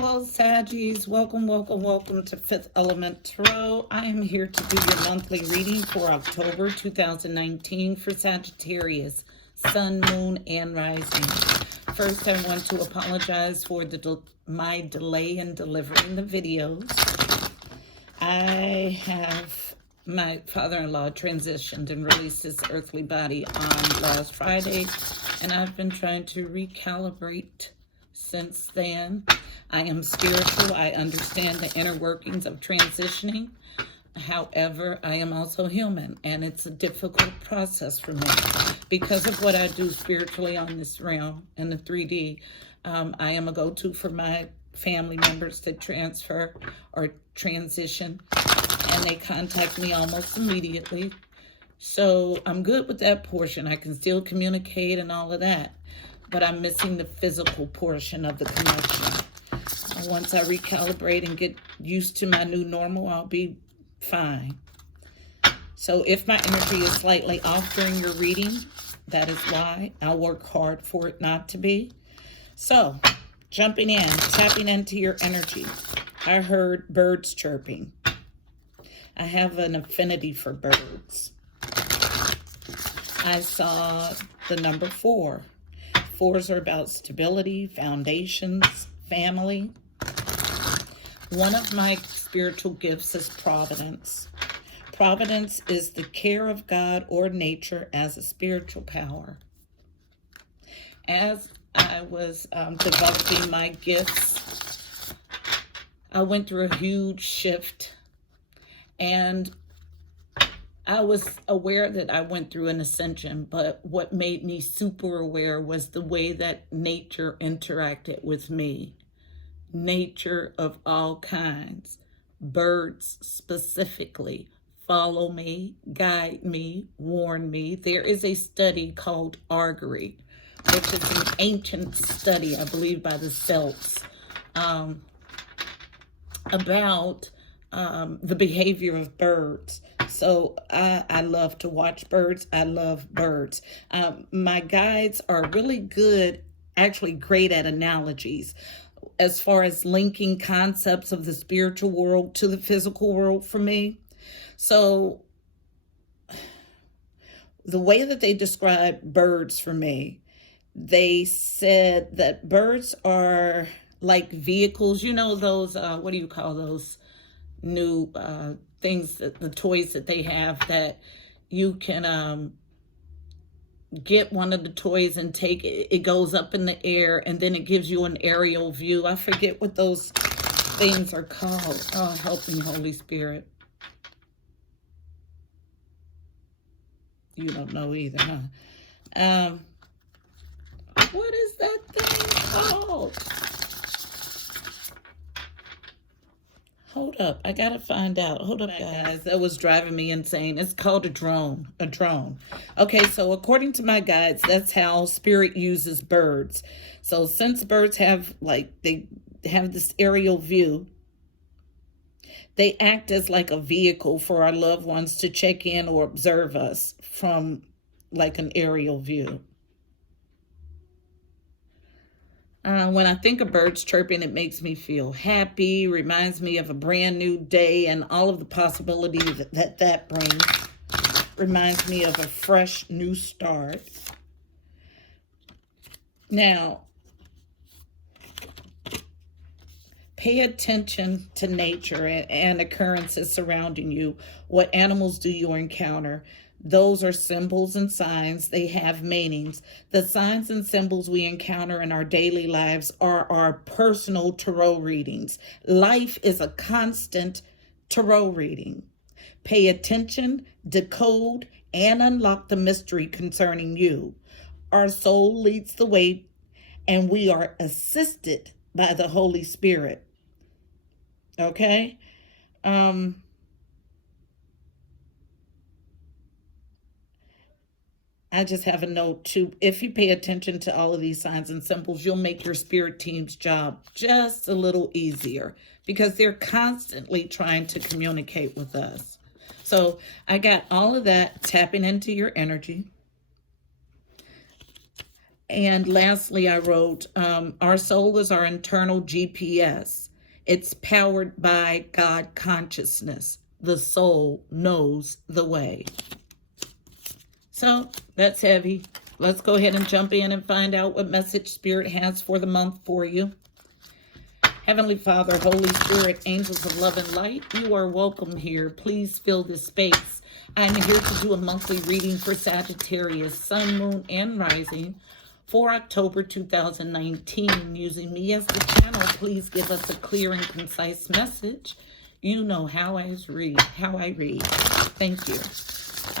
Hello, Saggies. Welcome to Fifth Element Tarot. I am here to do your monthly reading for October 2019 for Sagittarius, Sun, Moon, and Rising. First, I want to apologize for my delay in delivering the videos. My father-in-law transitioned and released his earthly body on last Friday, and I've been trying to recalibrate since then. I am spiritual. I understand the inner workings of transitioning. However, I am also human, and it's a difficult process for me because of what I do spiritually on this realm in the 3D. I am a go-to for my family members that transfer or transition, and they contact me almost immediately. So I'm good with that portion. I can still communicate and all of that, but I'm missing the physical portion of the connection. Once I recalibrate and get used to my new normal, I'll be fine. So if my energy is slightly off during your reading, that is why. I'll work hard for it not to be. So, jumping in, tapping into your energy. I heard birds chirping. I have an affinity for birds. I saw the number 4. 4s are about stability, foundations, family. One of my spiritual gifts is providence. Providence is the care of God or nature as a spiritual power. As I was developing my gifts, I went through a huge shift, and I was aware that I went through an ascension, but what made me super aware was the way that nature interacted with me. Nature of all kinds, birds specifically, follow me, guide me, warn me. There is a study called augury, which is an ancient study, I believe, by the Celts, about the behavior of birds. So I love to watch birds. I love birds. My guides are really good, actually great at analogies as far as linking concepts of the spiritual world to the physical world for me. So the way that they describe birds for me, they said that birds are like vehicles. You know those, what do you call those new things, the toys that they have that you can get one of the toys and take it. It goes up in the air and then it gives you an aerial view. I forget what those things are called. Oh, help me, Holy Spirit. You don't know either, huh? What is that thing called? Hold up, I gotta find out. Hold up, guys. That was driving me insane. It's called a drone. A drone. Okay, so according to my guides, that's how spirit uses birds. So since birds have, they have this aerial view, they act as like a vehicle for our loved ones to check in or observe us from like an aerial view. When I think of birds chirping, it makes me feel happy, reminds me of a brand new day and all of the possibilities that brings. Reminds me of a fresh new start. Now, pay attention to nature and occurrences surrounding you. What animals do you encounter? Those are symbols and signs. They have meanings. The signs and symbols we encounter in our daily lives are our personal tarot readings. Life is a constant tarot reading. Pay attention, decode, and unlock the mystery concerning you. Our soul leads the way, and we are assisted by the Holy Spirit. Okay? I just have a note too. If you pay attention to all of these signs and symbols, you'll make your spirit team's job just a little easier because they're constantly trying to communicate with us. So I got all of that tapping into your energy. And lastly, I wrote, our soul is our internal GPS. It's powered by God consciousness. The soul knows the way. So that's heavy. Let's go ahead and jump in and find out what message Spirit has for the month for you. Heavenly Father, Holy Spirit, angels of love and light, you are welcome here. Please fill this space. I'm here to do a monthly reading for Sagittarius, Sun, Moon, and Rising for October 2019. Using me as the channel, please give us a clear and concise message. You know how I read. Thank you.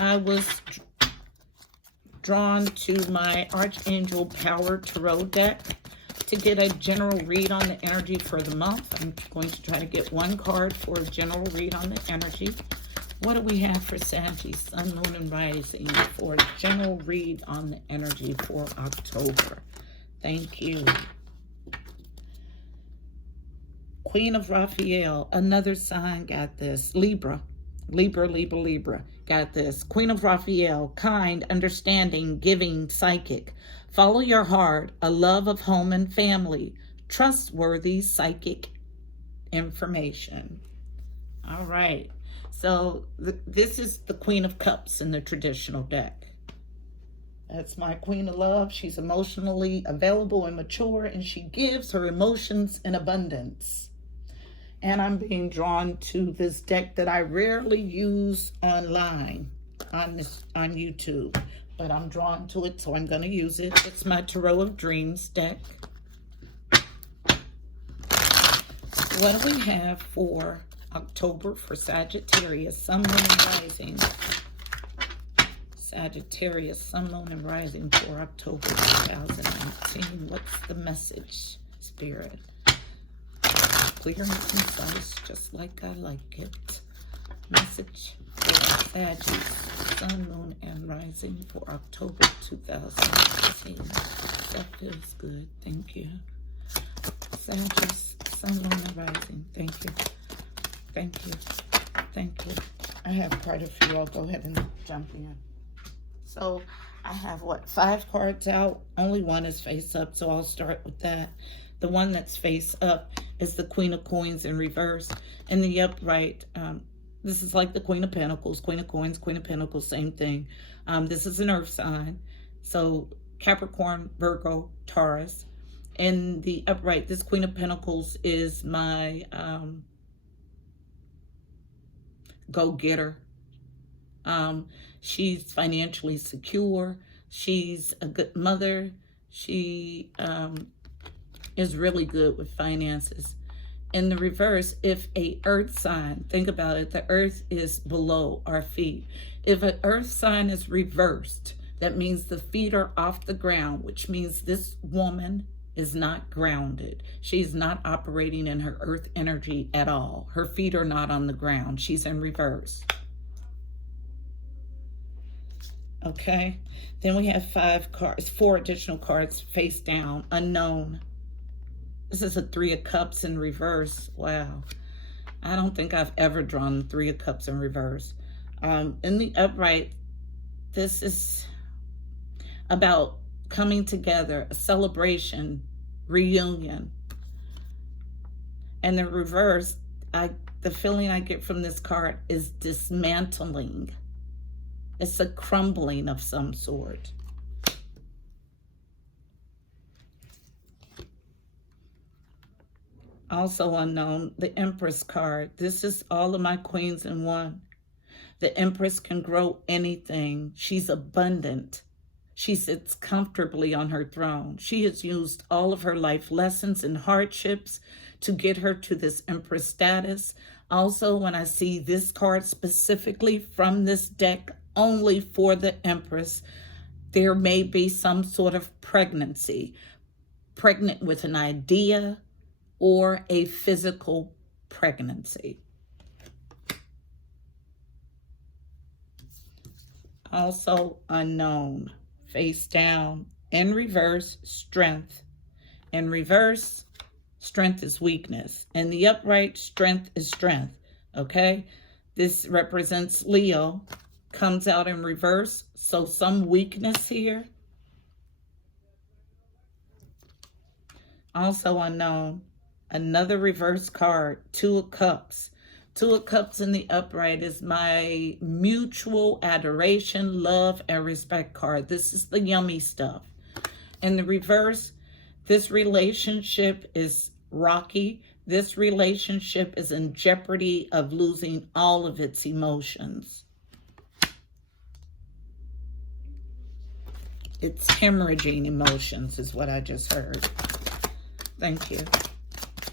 I was drawn to my Archangel Power Tarot deck to get a general read on the energy for the month. I'm going to try to get one card for a general read on the energy. What do we have for Saggy, Sun, Moon, and Rising for a general read on the energy for October? Thank you. Queen of Raphael, another sign got this. Libra, got this. Queen of Raphael, kind, understanding, giving, psychic. Follow your heart, a love of home and family. Trustworthy psychic information. All right. So this is the Queen of Cups in the traditional deck. That's my Queen of Love. She's emotionally available and mature, and she gives her emotions in abundance. And I'm being drawn to this deck that I rarely use online on YouTube. But I'm drawn to it, so I'm going to use it. It's my Tarot of Dreams deck. What do we have for October for Sagittarius, Sun, Moon, and Rising? Sagittarius, Sun, Moon, and Rising for October 2019. What's the message, Spirit? Clear and concise, just like I like it. Message for Sagittarius, Sun, Moon, and Rising for October 2019. That feels good. Thank you. Sagittarius, Sun, Moon, and Rising. Thank you. Thank you. Thank you. I have quite a few. I'll go ahead and jump in. So I have, 5 cards out? Only one is face up, so I'll start with that. The one that's face up is the Queen of Coins in reverse. In the upright, this is like the Queen of Pentacles, Queen of Coins, Queen of Pentacles, same thing. This is an earth sign. So Capricorn, Virgo, Taurus. In the upright, this Queen of Pentacles is my go-getter. She's financially secure. She's a good mother. She is really good with finances. In the reverse, if a earth sign, think about it, the earth is below our feet. If an earth sign is reversed, that means the feet are off the ground, which means this woman is not grounded. She's not operating in her earth energy at all. Her feet are not on the ground. She's in reverse. Okay, then we have 4 additional cards face down. Unknown. This is a 3 of Cups in reverse. Wow. I don't think I've ever drawn the 3 of Cups in reverse. In the upright, this is about coming together, a celebration, reunion. And the reverse, the feeling I get from this card is dismantling. It's a crumbling of some sort. Also unknown, the Empress card. This is all of my queens in one. The Empress can grow anything. She's abundant. She sits comfortably on her throne. She has used all of her life lessons and hardships to get her to this Empress status. Also, when I see this card specifically from this deck, only for the Empress, there may be some sort of pregnancy. Pregnant with an idea or a physical pregnancy. Also unknown, face down. In reverse, strength. In reverse, strength is weakness. In the upright, strength is strength. Okay? This represents Leo. Comes out in reverse. So some weakness here. Also unknown, another reverse card, Two of Cups. Two of Cups in the upright is my mutual adoration, love, and respect card. This is the yummy stuff. In the reverse, this relationship is rocky. This relationship is in jeopardy of losing all of its emotions. It's hemorrhaging emotions is what I just heard. Thank you.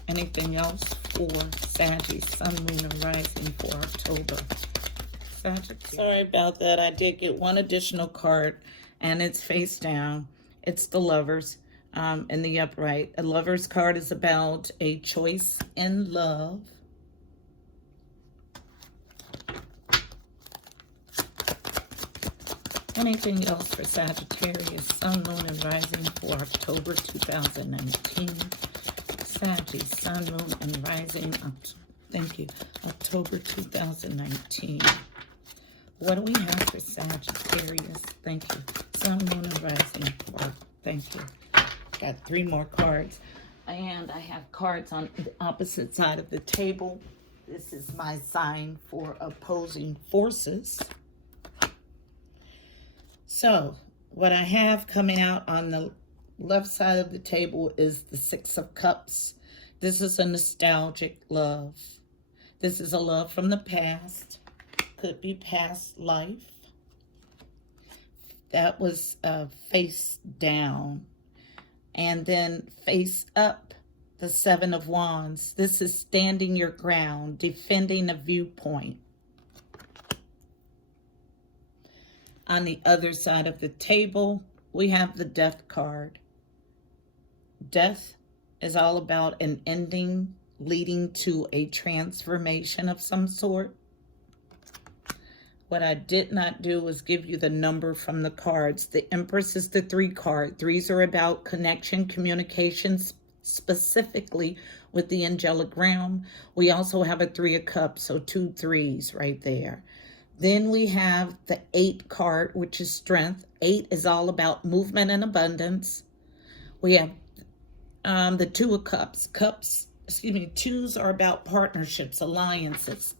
Anything else for Sagittarius, Sun, Moon, and Rising for October? Sagittarius. Sorry about that. I did get one additional card, and it's face down. It's the Lovers in the upright. A Lover's card is about a choice in love. Anything else for Sagittarius, Sun, Moon, and Rising for October 2019? Sagittarius, Sun, Moon, and Rising. Thank you. October 2019. What do we have for Sagittarius? Thank you. Sun, Moon, and Rising. Thank you. Got 3 more cards. And I have cards on the opposite side of the table. This is my sign for opposing forces. So, what I have coming out on the left side of the table is the Six of Cups. This is a nostalgic love. This is a love from the past. Could be past life. That was face down. And then face up, the Seven of Wands. This is standing your ground, defending a viewpoint. On the other side of the table, we have the Death card. Death is all about an ending leading to a transformation of some sort. What I did not do was give you the number from the cards. The Empress is the 3 card. 3s are about connection, communications, specifically with the angelic realm. We also have a 3 of Cups, so 2 3s right there. Then we have the 8 card, which is strength. 8 is all about movement and abundance. We have the 2 of Cups. 2s are about partnerships, alliances.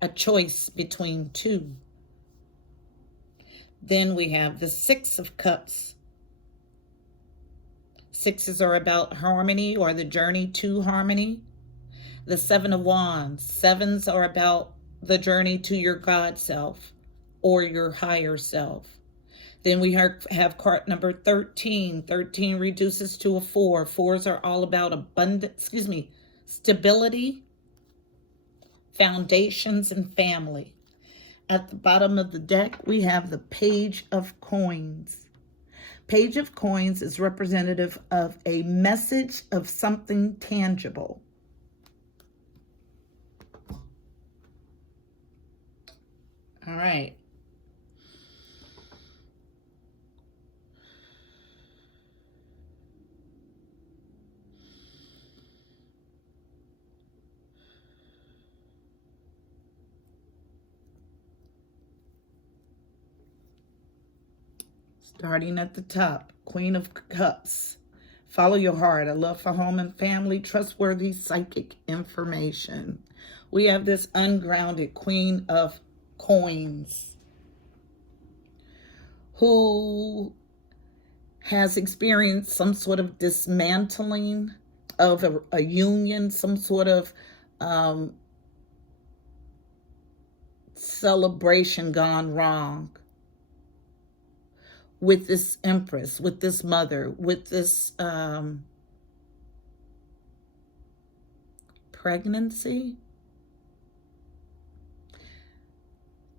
A choice between 2. Then we have the 6 of Cups. 6s are about harmony or the journey to harmony. The 7 of Wands. 7s are about the journey to your God self or your higher self. Then we have card number 13. 13 reduces to a 4. 4s are all about stability, foundations, and family. At the bottom of the deck, we have the Page of Coins. Page of Coins is representative of a message of something tangible. All right. Starting at the top, Queen of Cups. Follow your heart. A love for home and family. Trustworthy psychic information. We have this ungrounded Queen of Coins who has experienced some sort of dismantling of a union, some sort of celebration gone wrong with this Empress, with this mother, with this pregnancy.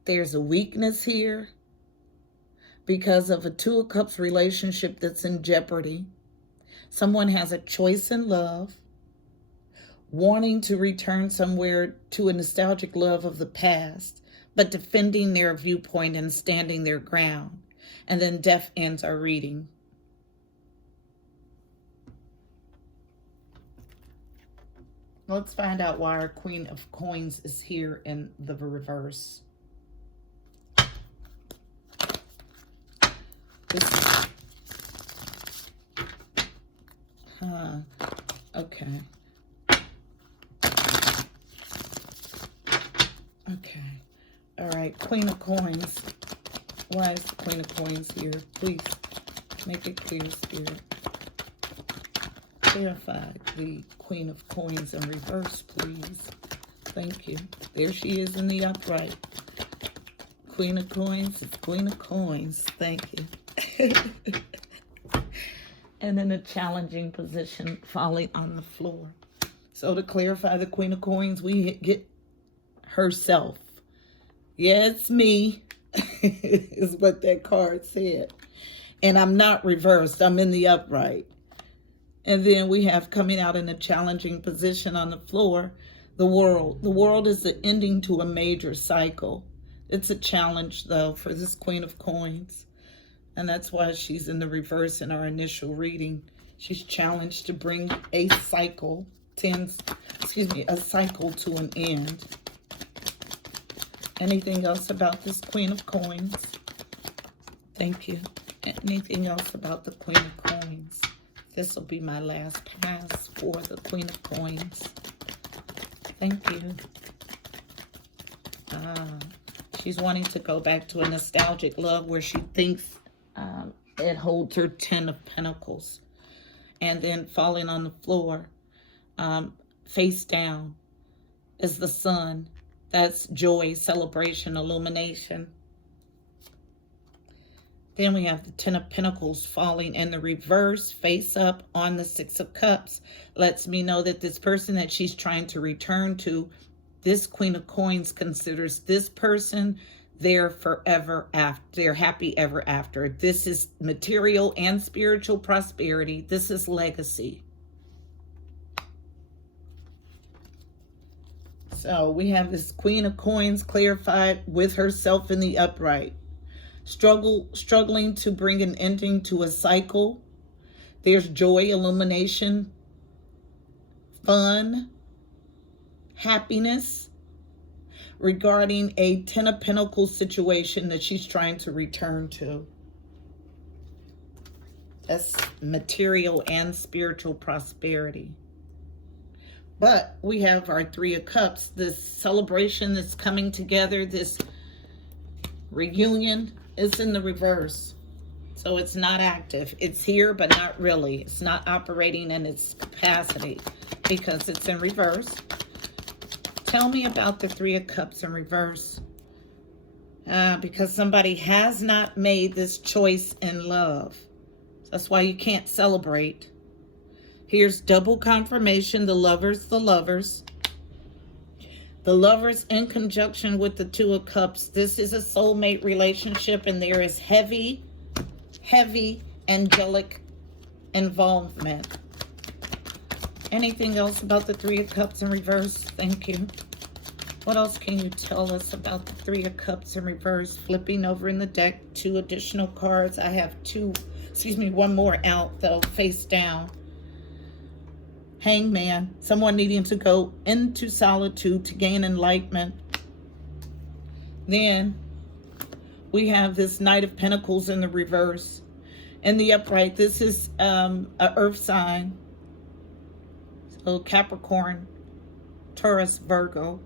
There's a weakness here because of a 2 of Cups relationship that's in jeopardy. Someone has a choice in love, wanting to return somewhere to a nostalgic love of the past, but defending their viewpoint and standing their ground. And then death ends our reading. Let's find out why our Queen of Coins is here in the reverse. Okay. Okay. All right. Queen of Coins. Why is the Queen of Coins here? Please make it clear, Spirit. Clarify the Queen of Coins in reverse, please. Thank you. There she is in the upright. Queen of Coins is Queen of Coins. Thank you. And in a challenging position, falling on the floor. So to clarify the Queen of Coins, we get herself. Yeah, it's me, is what that card said. And I'm not reversed. I'm in the upright. And then we have coming out in a challenging position on the floor, the world. The world is the ending to a major cycle. It's a challenge, though, for this Queen of Coins. And that's why she's in the reverse in our initial reading. She's challenged to bring a cycle, a cycle to an end. Anything else about this Queen of Coins? Thank you. Anything else about the Queen of Coins? This will be my last pass for the Queen of Coins. Thank you. She's wanting to go back to a nostalgic love where she thinks it holds her 10 of Pentacles. And then falling on the floor, face down, is the sun. That's joy, celebration, illumination. Then we have the 10 of Pentacles falling in the reverse, face up on the 6 of Cups. Lets me know that this person that she's trying to return to, this Queen of Coins considers this person their forever after, their happy ever after. This is material and spiritual prosperity. This is legacy. So we have this Queen of Coins clarified with herself in the upright. Struggling to bring an ending to a cycle. There's joy, illumination, fun, happiness regarding a 10 of Pentacles situation that she's trying to return to. That's material and spiritual prosperity. But we have our 3 of Cups, this celebration that's coming together, this reunion. It's in the reverse. So it's not active. It's here, but not really. It's not operating in its capacity because it's in reverse. Tell me about the 3 of Cups in reverse. Because somebody has not made this choice in love. That's why you can't celebrate. Here's double confirmation. The lovers, the lovers. The lovers in conjunction with the 2 of Cups. This is a soulmate relationship, and there is heavy, heavy angelic involvement. Anything else about the 3 of Cups in reverse? Thank you. What else can you tell us about the 3 of Cups in reverse? Flipping over in the deck, 2 additional cards. I have one more out though, face down. Hangman, someone needing to go into solitude to gain enlightenment. Then we have this Knight of Pentacles in the reverse. In the upright, this is an earth sign. So Capricorn, Taurus, Virgo.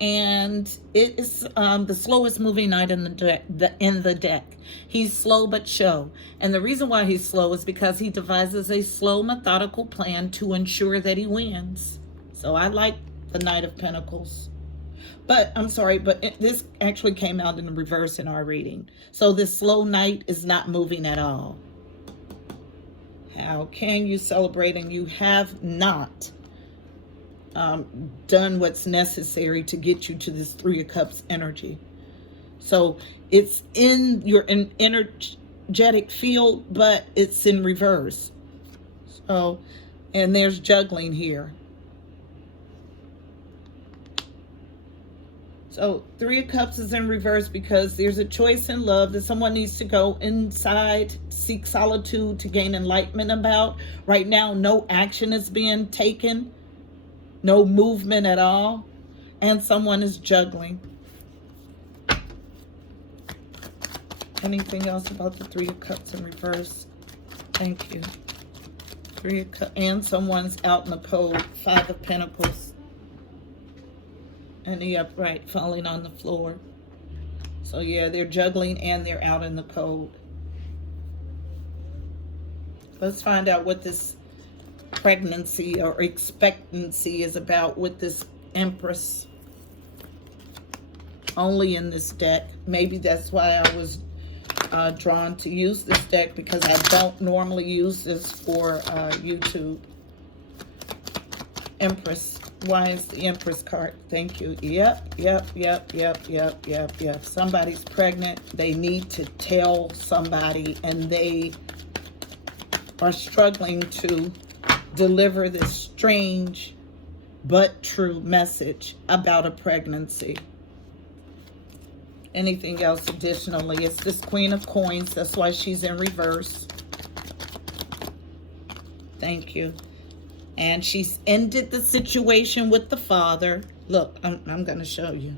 And it is the slowest moving knight in the deck. He's slow but show. And the reason why he's slow is because he devises a slow, methodical plan to ensure that he wins. So I like the Knight of Pentacles. But I'm sorry, but this actually came out in the reverse in our reading. So this slow knight is not moving at all. How can you celebrate and you have not done what's necessary to get you to this 3 of Cups energy? So it's in your energetic field, but it's in reverse. So, and there's juggling here. So 3 of Cups is in reverse because there's a choice in love that someone needs to go inside, seek solitude to gain enlightenment about. Right now, no action is being taken. No movement at all. And someone is juggling. Anything else about the 3 of Cups in reverse? Thank you. Three of Cups, and someone's out in the cold. Five of Pentacles. And the upright falling on the floor. So yeah, they're juggling and they're out in the cold. Let's find out what this pregnancy or expectancy is about with this Empress. Only in this deck. Maybe that's why I was drawn to use this deck, because I don't normally use this for YouTube. Empress. Why is the Empress card? Thank you. Yep. Somebody's pregnant. They need to tell somebody, and they are struggling to deliver this strange but true message about a pregnancy. Anything else additionally? It's this Queen of Coins. That's why she's in reverse. Thank you. And she's ended the situation with the father. Look, I'm going to show you.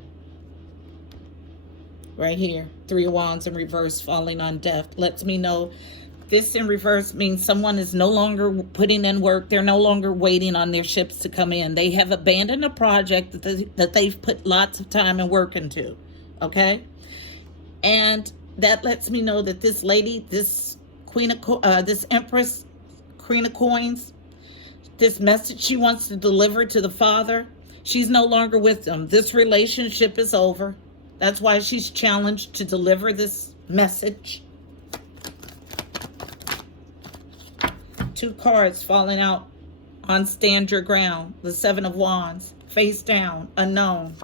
Right here. Three of Wands in reverse, falling on death. Lets me know this in reverse means someone is no longer putting in work. They're no longer waiting on their ships to come in. They have abandoned a project that they've put lots of time and work into. Okay? And that lets me know that this lady, this this Empress, Queen of Coins, this message she wants to deliver to the father, she's no longer with them. This relationship is over. That's why she's challenged to deliver this message. Two cards falling out on Stand Your Ground. The Seven of Wands, face down, unknown.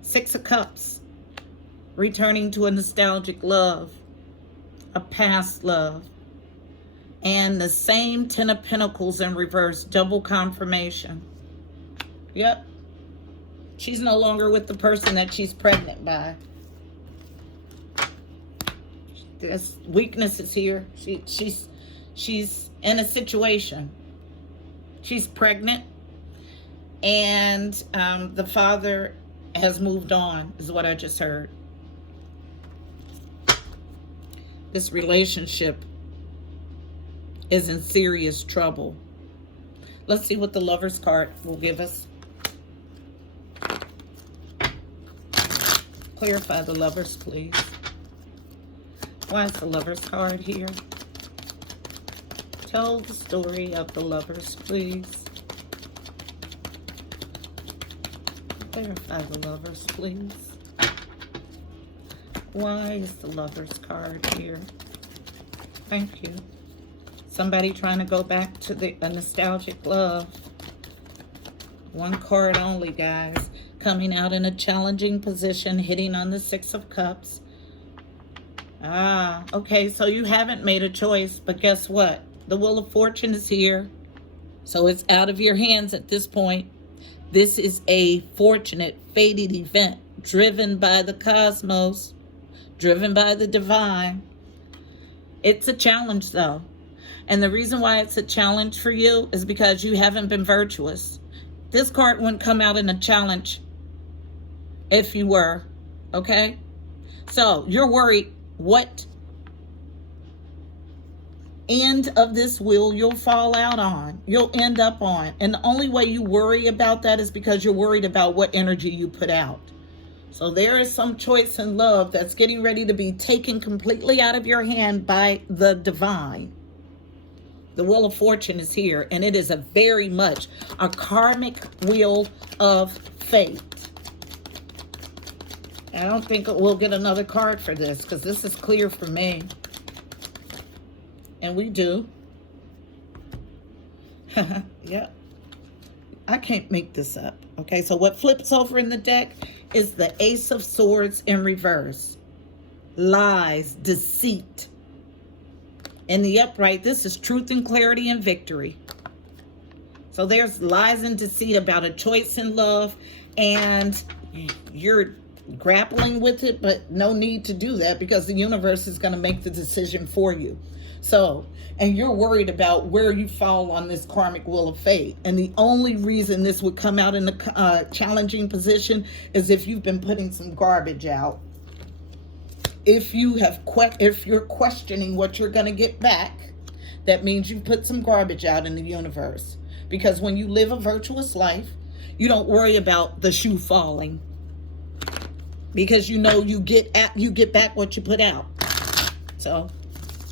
Six of Cups, returning to a nostalgic love, a past love. And the same Ten of Pentacles in reverse, double confirmation. Yep. She's no longer with the person that she's pregnant by. There's weaknesses here. She's in a situation. She's pregnant. And the father has moved on, is what I just heard. This relationship is in serious trouble. Let's see what the Lover's card will give us. Clarify the Lovers, please. Why is the Lover's card here? Tell the story of the Lovers, please. Clarify the Lovers, please. Why is the Lover's card here? Thank you. Somebody trying to go back to a nostalgic love. One card only, guys. Coming out in a challenging position, hitting on the Six of Cups. Ah, okay, so you haven't made a choice, but guess what? The Wheel of Fortune is here. So it's out of your hands at this point. This is a fortunate, fated event driven by the cosmos, driven by the divine. It's a challenge, though. And the reason why it's a challenge for you is because you haven't been virtuous. This card wouldn't come out in a challenge if you were, okay? So you're worried what end of this wheel you'll fall out on, you'll end up on. And the only way you worry about that is because you're worried about what energy you put out. So there is some choice in love that's getting ready to be taken completely out of your hand by the divine. The Wheel of Fortune is here, and it is a very much a karmic wheel of fate. I don't think we'll get another card for this, because this is clear for me. And we do. Yep. I can't make this up. Okay, so what flips over in the deck is the Ace of Swords in reverse. Lies, deceit. In the upright, this is truth and clarity and victory. So there's lies and deceit about a choice in love, and you're grappling with it, but no need to do that because the universe is going to make the decision for you. So, and you're worried about where you fall on this karmic wheel of fate. And the only reason this would come out in a challenging position is if you've been putting some garbage out. If you're questioning what you're going to get back, That means you've put some garbage out in the universe. Because when you live a virtuous life, you don't worry about the shoe falling. Because you know you get back what you put out. So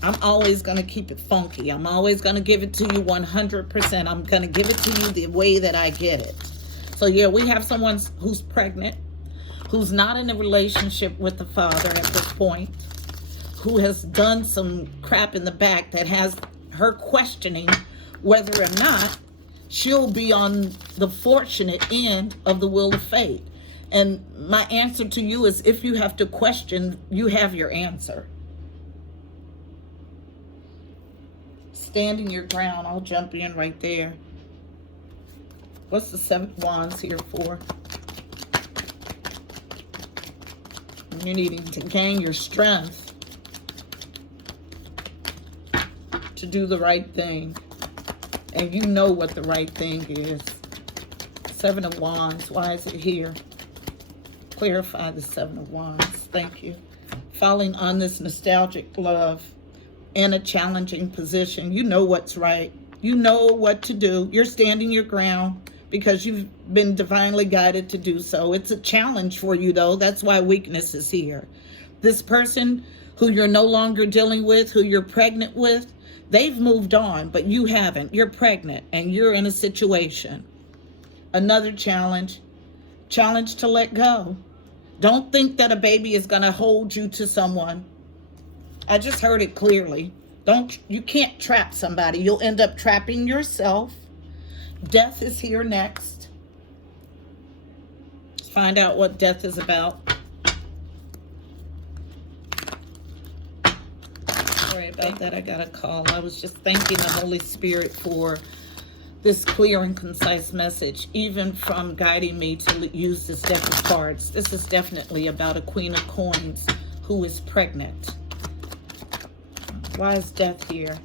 I'm always going to keep it funky. I'm always going to give it to you 100%. I'm going to give it to you the way that I get it. So yeah, we have someone who's pregnant, who's not in a relationship with the father at this point, who has done some crap in the back that has her questioning whether or not she'll be on the fortunate end of the wheel of fate. And my answer to you is, if you have to question, you have your answer. Standing your ground. I'll jump in right there. What's the 7 of Wands here for? You're needing to gain your strength to do the right thing. And you know what the right thing is. 7 of Wands. Why is it here? Clarify the 7 of Wands. Thank you. Falling on this nostalgic love in a challenging position. You know what's right. You know what to do. You're standing your ground because you've been divinely guided to do so. It's a challenge for you, though. That's why weakness is here. This person who you're no longer dealing with, who you're pregnant with, they've moved on, but you haven't. You're pregnant and you're in a situation. Another challenge to let go. Don't think that a baby is going to hold you to someone. I just heard it clearly. You can't trap somebody. You'll end up trapping yourself. Death is here next. Let's find out what death is about. Sorry about that. I got a call. I was just thanking the Holy Spirit for this clear and concise message, even from guiding me to use this deck of cards. This is definitely about a Queen of Coins who is pregnant. Why is death here?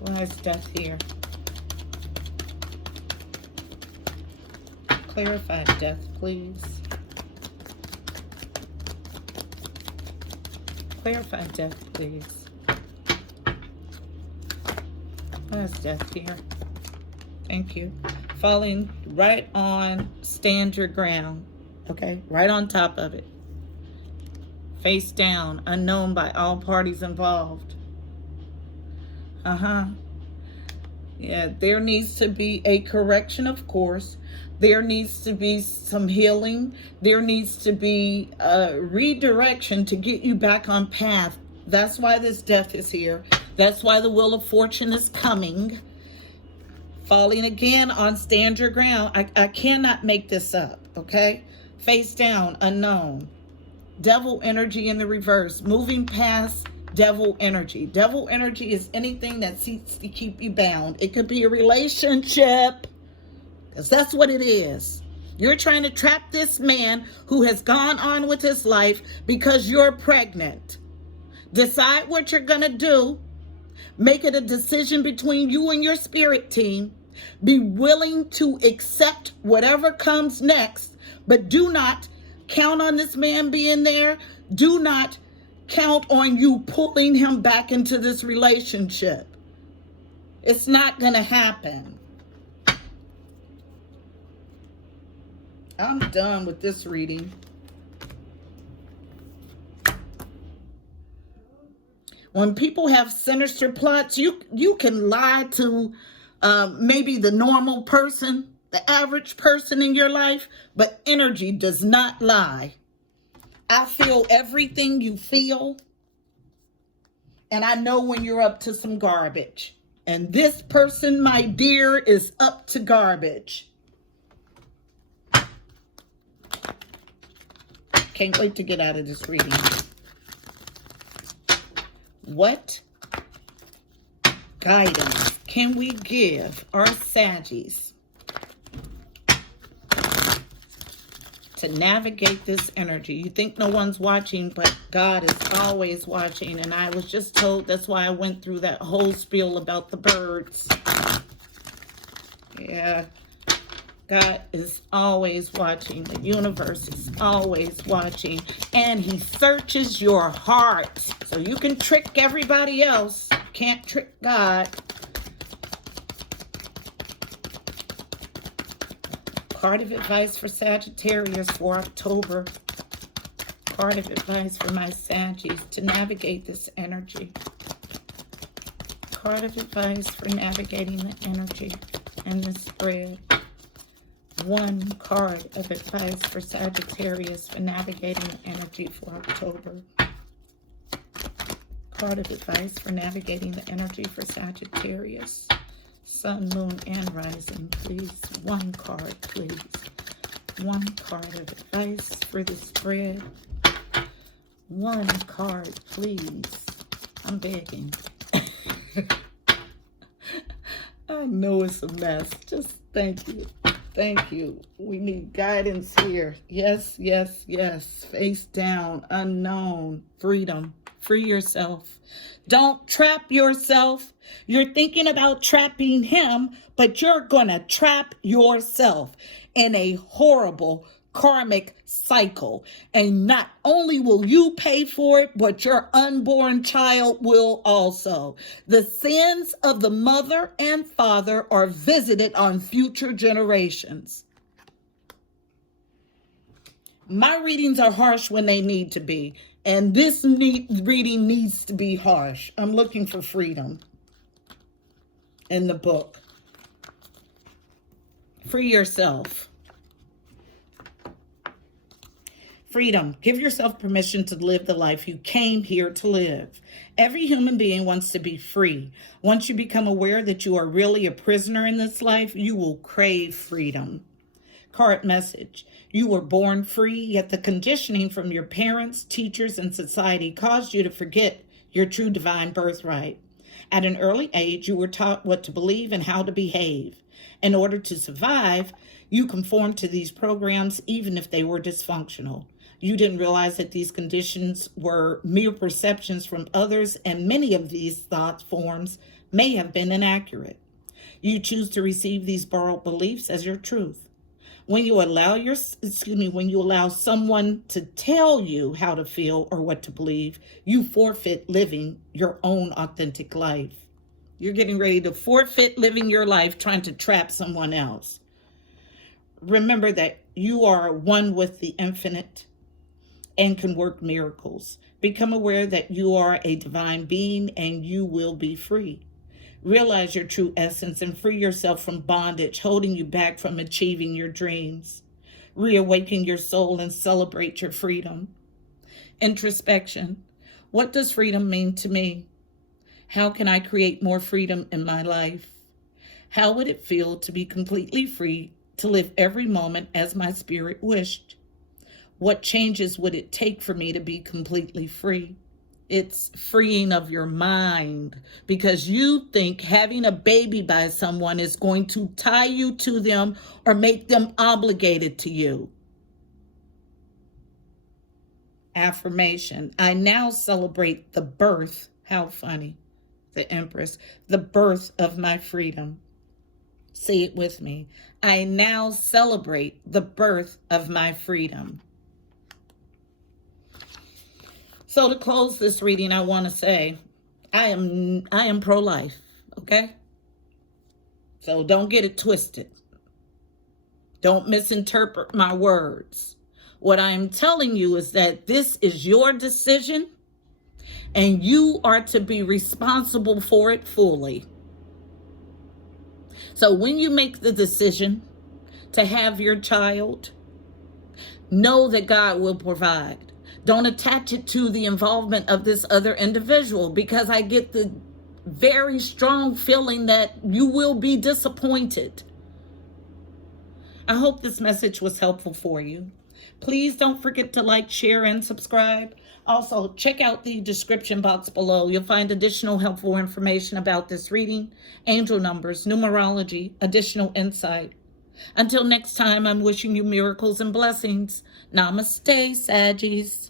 Why is death here? Clarify death, please. Clarify death, please. Why is death here? Thank you. Falling right on, stand your ground. Okay, right on top of it. Face down, unknown by all parties involved. Yeah, there needs to be a correction, of course. There needs to be some healing. There needs to be a redirection to get you back on path. That's why this death is here. That's why the Wheel of Fortune is coming. Falling again on stand your ground. I cannot make this up, okay? Face down, unknown. Devil energy in the reverse. Moving past devil energy. Devil energy is anything that seeks to keep you bound. It could be a relationship, because that's what it is. You're trying to trap this man who has gone on with his life because you're pregnant. Decide what you're going to do. Make it a decision between you and your spirit team. Be willing to accept whatever comes next, but do not count on this man being there. Do not count on you pulling him back into this relationship. It's not going to happen. I'm done with this reading. When people have sinister plots, you can lie to maybe the normal person, the average person in your life, but energy does not lie. I feel everything you feel, and I know when you're up to some garbage. And this person, my dear, is up to garbage. Can't wait to get out of this reading. What guidance can we give our Saggies to navigate this energy? You think no one's watching, but God is always watching. And I was just told, that's why I went through that whole spiel about the birds. Yeah. God is always watching. The universe is always watching. And he searches your heart. So you can trick everybody else. You can't trick God. Card of advice for Sagittarius for October. Card of advice for my Saggies to navigate this energy. Card of advice for navigating the energy and the spread. One card of advice for Sagittarius for navigating the energy for October. Card of advice for navigating the energy for Sagittarius. Sun, moon, and rising, please. One card, please. One card of advice for the spread. One card, please. I'm begging. I know it's a mess. Just thank you. Thank you. We need guidance here. Yes, yes, yes. Face down, unknown, freedom. Free yourself. Don't trap yourself. You're thinking about trapping him, but you're going to trap yourself in a horrible karmic cycle. And not only will you pay for it, but your unborn child will also. The sins of the mother and father are visited on future generations. My readings are harsh when they need to be. And this reading needs to be harsh. I'm looking for freedom in the book. Free yourself. Freedom. Give yourself permission to live the life you came here to live. Every human being wants to be free. Once you become aware that you are really a prisoner in this life, you will crave freedom. Card message. You were born free, yet the conditioning from your parents, teachers, and society caused you to forget your true divine birthright. At an early age, you were taught what to believe and how to behave. In order to survive, you conformed to these programs even if they were dysfunctional. You didn't realize that these conditions were mere perceptions from others, and many of these thought forms may have been inaccurate. You choose to receive these borrowed beliefs as your truth. When you allow someone to tell you how to feel or what to believe, you forfeit living your own authentic life. You're getting ready to forfeit living your life trying to trap someone else. Remember that you are one with the infinite and can work miracles. Become aware that you are a divine being and you will be free. Realize your true essence and free yourself from bondage, holding you back from achieving your dreams. Reawaken your soul and celebrate your freedom. Introspection. What does freedom mean to me? How can I create more freedom in my life? How would it feel to be completely free, to live every moment as my spirit wished? What changes would it take for me to be completely free? It's freeing of your mind, because you think having a baby by someone is going to tie you to them or make them obligated to you. Affirmation. I now celebrate the birth, how funny, the Empress, the birth of my freedom. Say it with me. I now celebrate the birth of my freedom. So to close this reading, I want to say, I am pro-life, okay? So don't get it twisted. Don't misinterpret my words. What I am telling you is that this is your decision, and you are to be responsible for it fully. So when you make the decision to have your child, know that God will provide. Don't attach it to the involvement of this other individual, because I get the very strong feeling that you will be disappointed. I hope this message was helpful for you. Please don't forget to like, share, and subscribe. Also, check out the description box below. You'll find additional helpful information about this reading, angel numbers, numerology, additional insight. Until next time, I'm wishing you miracles and blessings. Namaste, Saggies.